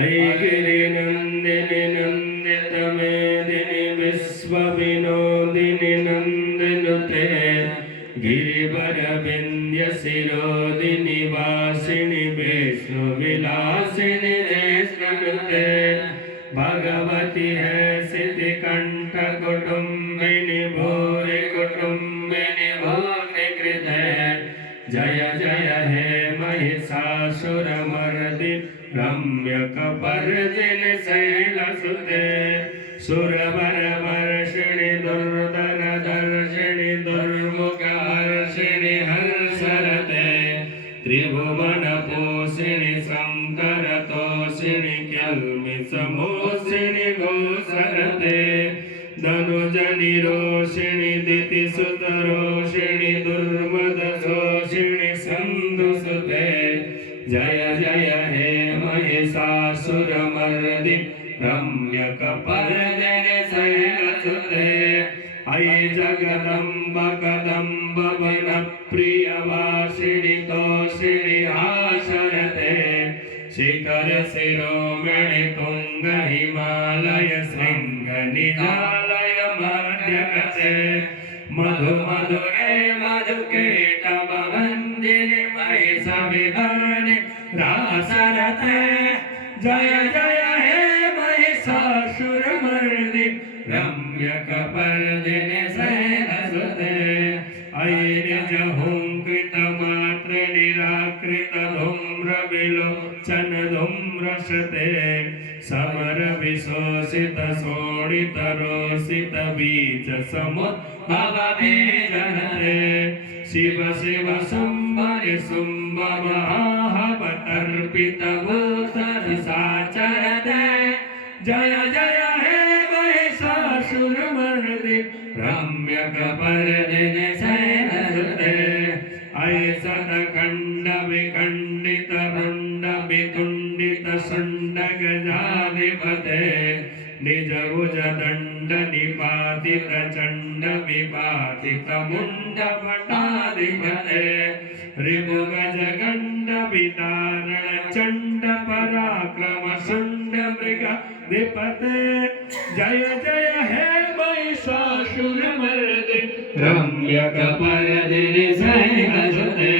ऐगिरिनन्दिनि नन्दितमेदिनि विश्वविनोदिनि नन्दिनुते गिरिवरविन्द्यशिरोदिनि वासिनि विष्णुविलासिनि ज्येष्ठकृते भगवती है सिद्धिकण्ठकुटुम्बिनि भूरि कुटुम्बिनि भूरिकृते जय जय हे महिषासुरमर्दिनि रम्यकपर्दिनि शैलसुते सुरवरवर्षिणि दुर्धरदर्शिनि दुर्मुखवर्षिणि हर्षरते त्रिभुवनपोषिणि शङ्करतोषिणि क्यल्मिषमोषिणि घोषरते धनुजनिरोषिणि दितिसुतरोषिणि दुर्मदशोषिणि सन्धुसुते जय जय हे महिषासुरमर्दिनि रम्यकपर्दिनि शैलसुते अयि जगदम्ब कदम्ब वनप्रियवासिनि तोषिणि आशरते शिखर शिरोमणि तुंग हिमालय शृंग निजालय मध्यगते मधु मधुरे मधुकेटव वन्दिनि महिषविधानि रासरते जय जय हे महिषासुरमर्दिनि रम्यकपर्दिनि शैलसुते अयि निजहुङ्कृतमात्र निराकृत धूम्रविलोचन धूम्रशते समर विशोषित शोणित रोषित बीज समुद्भव बीजनते शिव शिव शम्भरि शुम्भमहावतर्पित भूषण साचरते जय जय हे महिषासुरमर्दिनि रम्यकपर्दिनि शैलसुते अयि सतखण्ड विखण्डित रुण्ड वितुण्डित शुण्ड गजाधिपते निज भुज दण्ड निपातित चण्ड विपातित मुण्ड भटाधिपते ऋभु गज गण्ड वितारण चण्ड पराक्रम शुण्ड मृगाधिपते जय जय हे महिषासुरमर्दिनि रम्यकपर्दिनि शैलसुते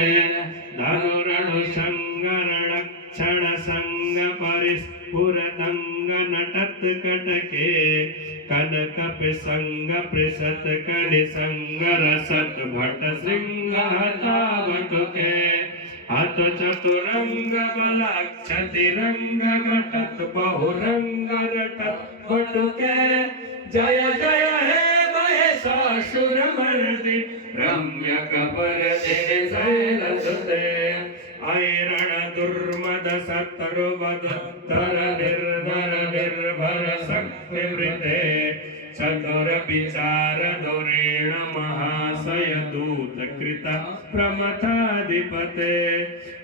धनुरणु शङ्गरणक्षण शङ्ग परिस्फुरदङ्ग नटत् कटके कनक पिसङ्ग पृषत् कनि सङ्ग रसत् भट सिंह हतावटुके हत चतुरंग बलाक्षतिरंग घटत् बहुरंग रटत् वटुके जय जय हे महिषासुरमर्दिनि रम्यकपर्दिनि शैलसुते ऐरण दुर्मद शत्रुवधर निर्धर निर्भर शक्तिवृते चतुर विचार धुरेण महाशय दूत कृत प्रमथाधिपते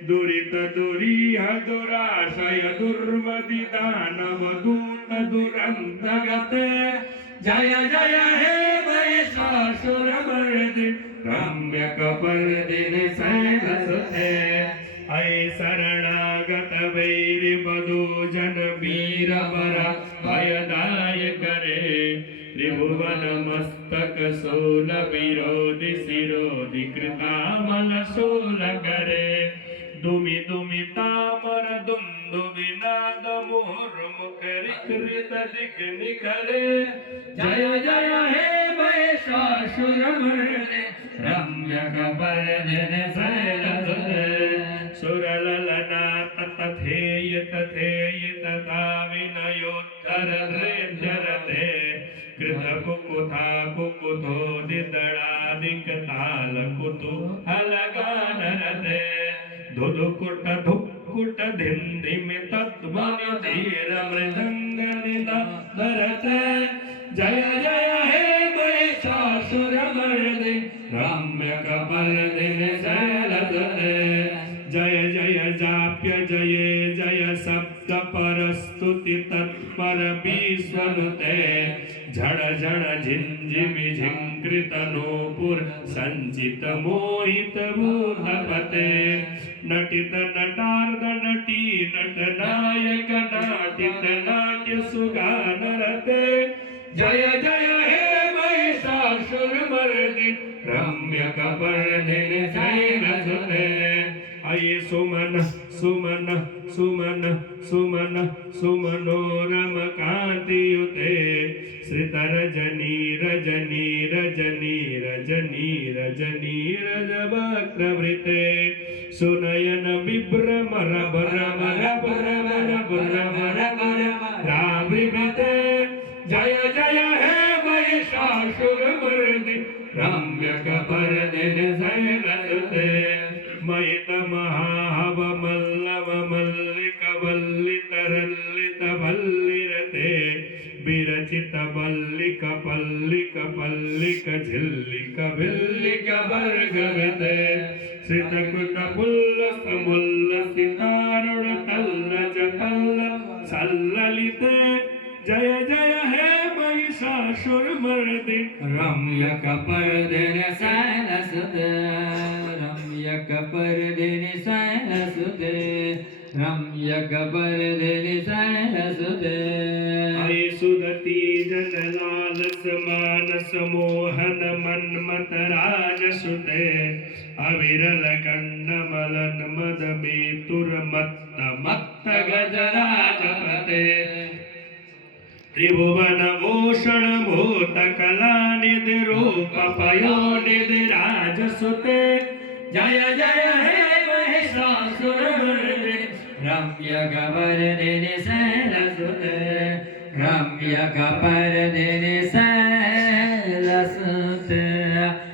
दुरित दुरीह दुराशय दुर्मदि दानव दूत दुरन्तगते जय जय हे महिषासुरमर्दिनि रम्यकपर्दिनि शैलसुते अयि शरणागत वैरि बधू जन वीर वर भयदायक रे त्रिभुवन मस्तक शूल विरोधि शिरोधि कृतामल शूल करे दुमि दुमि तामर दुन्दुभि नाद मुहुर्मुख ऋकृत दिक् निखरे जय जय हे महिषासुरमर्दिनि रम्यकपर्दिनि शैलसुते सुरललना तथेय तथेय तथा विनयोत्तर धृजरते कृतकुकुथा कुकुथोदिदळादिक ताल कुतूहलगानरते धुधुकुट धुक्कुट धिन्धिमि तद्ध्वनि धीर मृदङ्ग निनादरते जय जय हे महिषासुरमर्दिनि रम्यकपर्दिनि शैलसुते जय जय जाप्य जये जय जय सप्त परस्तुति तत्पर विश्वनुते झड़ झड़ झिंझिमि झिंकृत नूपुर संचित मोहित भूतपते नटित नटार्द नटी नट नायक नाटित नाट्य सुगान रते जय जय हे महिषासुरमर्दिनि रम्य कपर्दिनि शैलसुते अये सुमन सुमन सुमन सुमन सुमनोरम कांतियुते श्रितरजनी रजनी रजनी रजनी रजनी रजवक्त्रवृते सुनयन विभ्रमर भ्रमर भ्रमर भ्रमर रावृते जय जय हे महिषासुरमर्दिनि रम्य कपर्दिनि शैलसुते महित महाव मल्लव मल्लिक वल्लित रल्लित वल्लिरते विरचित वल्लिक पल्लिक पल्लिक झिल्लिक भिल्लिक वर्गवते श्रितकृत पुल्लस मुल्लसितारुण तल्लज तल्ल सल्ललिते जय जय हे महिषासुरमर्दिनि रम्य कपर्दिनि शैलसुते रम्य कपर्दिनि शैलसुते रम्य कपर्दिनि शैलसुते अये सुदती जनलालस मानस मोहन मन्मथ राजसुते अविरल कन्नमलन मद मेतुर मत्त मत्त गजराजपते त्रिभुवन भूषण भूत कला निधि रूप पयोनिधि राजसुते जय जय हे महिषासुरमर्दिनि रम्य कपर्दिनि शैलसुते रम्य कपर्दिनि